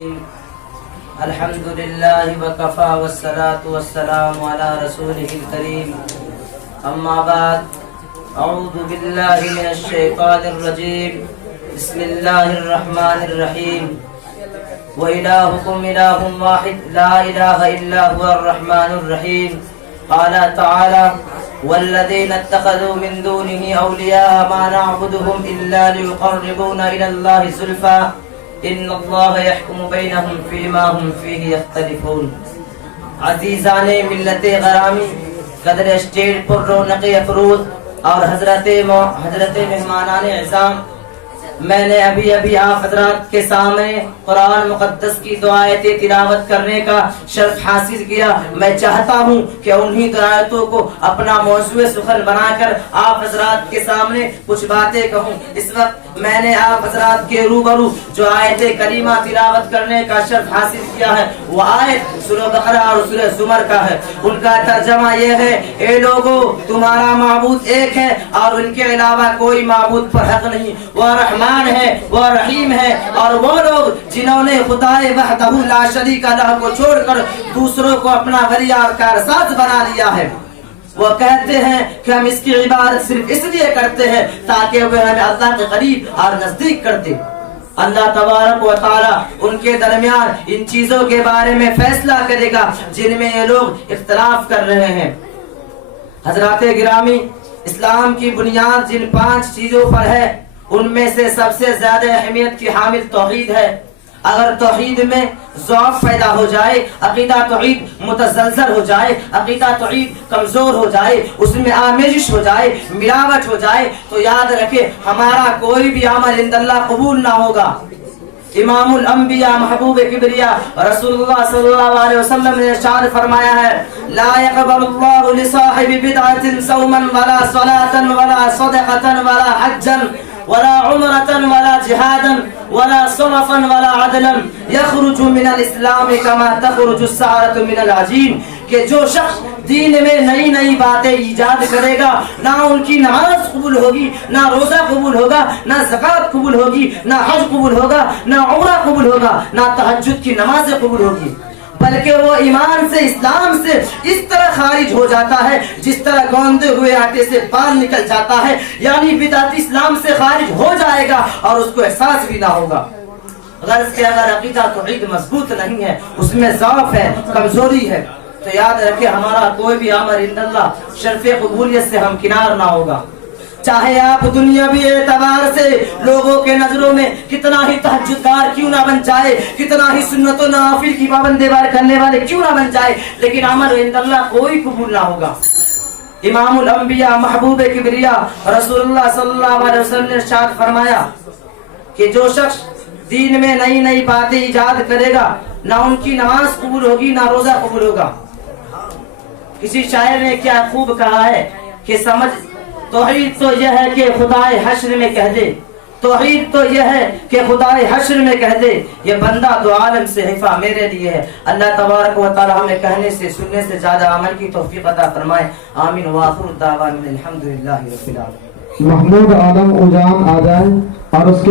الحمد لله وكفى والصلاة والسلام على رسوله الكريم أما بعد أعوذ بالله من الشيطان الرجيم بسم الله الرحمن الرحيم وإلهكم إله واحد لا إله إلا هو الرحمن الرحيم قال تعالى والذين اتخذوا من دونه أولياء ما نعبدهم إلا ليقربونا إلى الله زلفى ان اللہ یحکم بینہم فیما ہم فیہ یختلفون۔ عزیزان ملت غرامی، قدر اسٹیٹ پر رونق افروز اور حضرت مہمانان اعظام، میں نے ابھی آپ حضرات کے سامنے قرآن مقدس کی دو آیتیں تلاوت کرنے کا شرف حاصل کیا۔ میں چاہتا ہوں کہ انہی دو آیتوں کو اپنا موضوع سخن بنا کر آپ حضرات کے سامنے کچھ باتیں کہوں۔ اس وقت میں نے آپ حضرات کے روبرو جو آیت کریمہ تلاوت کرنے کا شرف حاصل کیا ہے وہ آیت سورہ بقرہ اور سورہ زمر کا ہے۔ ان کا ترجمہ یہ ہے، اے لوگو تمہارا معبود ایک ہے اور ان کے علاوہ کوئی معبود پر حق نہیں، وہ رحمان ہے، وہ رحیم ہے، اور وہ لوگ جنہوں نے خدا وحدہ لا شریک لہ کو چھوڑ کر دوسروں کو اپنا ولی اور کارساز بنا لیا ہے، وہ کہتے ہیں کہ ہم اس کی عبادت صرف اس لیے کرتے ہیں تاکہ وہ ہمیں اللہ کے قریب اور نزدیک کر دے۔ اللہ تبارک و تعالی ان کے درمیان ان چیزوں کے بارے میں فیصلہ کرے گا جن میں یہ لوگ اختلاف کر رہے ہیں۔ حضرات گرامی، اسلام کی بنیاد جن 5 چیزوں پر ہے ان میں سے سب سے زیادہ اہمیت کی حامل توحید ہے۔ اگر توحید میں ضعف پیدا ہو جائے، عقیدہ توحید متزلزل ہو جائے، عقیدہ توحید کمزور ہو جائے، اس میں آمیزش ہو جائے، ملاوٹ ہو جائے، تو یاد رکھے ہمارا کوئی بھی عمل عند اللہ قبول نہ ہوگا۔ امام الانبیاء محبوب کبریا رسول اللہ صلی اللہ علیہ وسلم نے ارشاد فرمایا ہے، لا يقبل اللہ لصاحب بدعة صوما ولا صلاة ولا صدقة ولا حجا ولا عمرة ولا جهادا ولا صرفا ولا عدلا يخرج من الاسلام كما تخرج السعرة من العجين، کہ جو شخص دین میں نئی باتیں ایجاد کرے گا نہ ان کی نماز قبول ہوگی، نہ روزہ قبول ہوگا، نہ زکوٰۃ قبول ہوگی، نہ حج قبول ہوگا، نہ عمرہ قبول ہوگا، نہ تہجد کی نمازیں قبول ہوگی، بلکہ وہ ایمان سے، اسلام سے اس طرح خارج ہو جاتا ہے جس طرح گوندے ہوئے آٹے سے پان نکل جاتا ہے، یعنی بدعت اسلام سے خارج ہو جائے گا اور اس کو احساس بھی نہ ہوگا۔ غرض کہ اگر عقیدہ توحید مضبوط نہیں ہے، اس میں ضعف ہے، کمزوری ہے، تو یاد رکھے ہمارا کوئی بھی عمل عند اللہ شرف قبولیت سے ہمکنار نہ ہوگا۔ چاہے آپ دنیاوی اعتبار سے لوگوں کے نظروں میں کتنا ہی تہجدگار کیوں نہ بن جائے، کتنا ہی سنت و نوافل کی پابندی کرنے والے کیوں نہ بن جائے، لیکن عمل عند اللہ کوئی قبول نہ ہوگا۔ امام الانبیاء محبوب کبریا رسول اللہ صلی اللہ علیہ وسلم نے ارشاد فرمایا کہ جو شخص دین میں نئی باتیں ایجاد کرے گا نہ ان کی نماز قبول ہوگی، نہ روزہ قبول ہوگا۔ کسی شاعر نے کیا خوب کہا ہے کہ سمجھ توحید تو یہ ہے کہ خدائے حشر میں کہہ دے، توحید تو یہ ہے کہ خدائے حشر میں کہہ دے یہ بندہ دو عالم سے حفا میرے لیے ہے۔ اللہ تبارک و تعالی ہمیں کہنے سے سننے سے زیادہ عمل کی توفیق عطا فرمائے، آمین وآخر الدعوانا الحمدللہ رب العالمین۔ محمود عالم اجان آ جائیں اور اس کے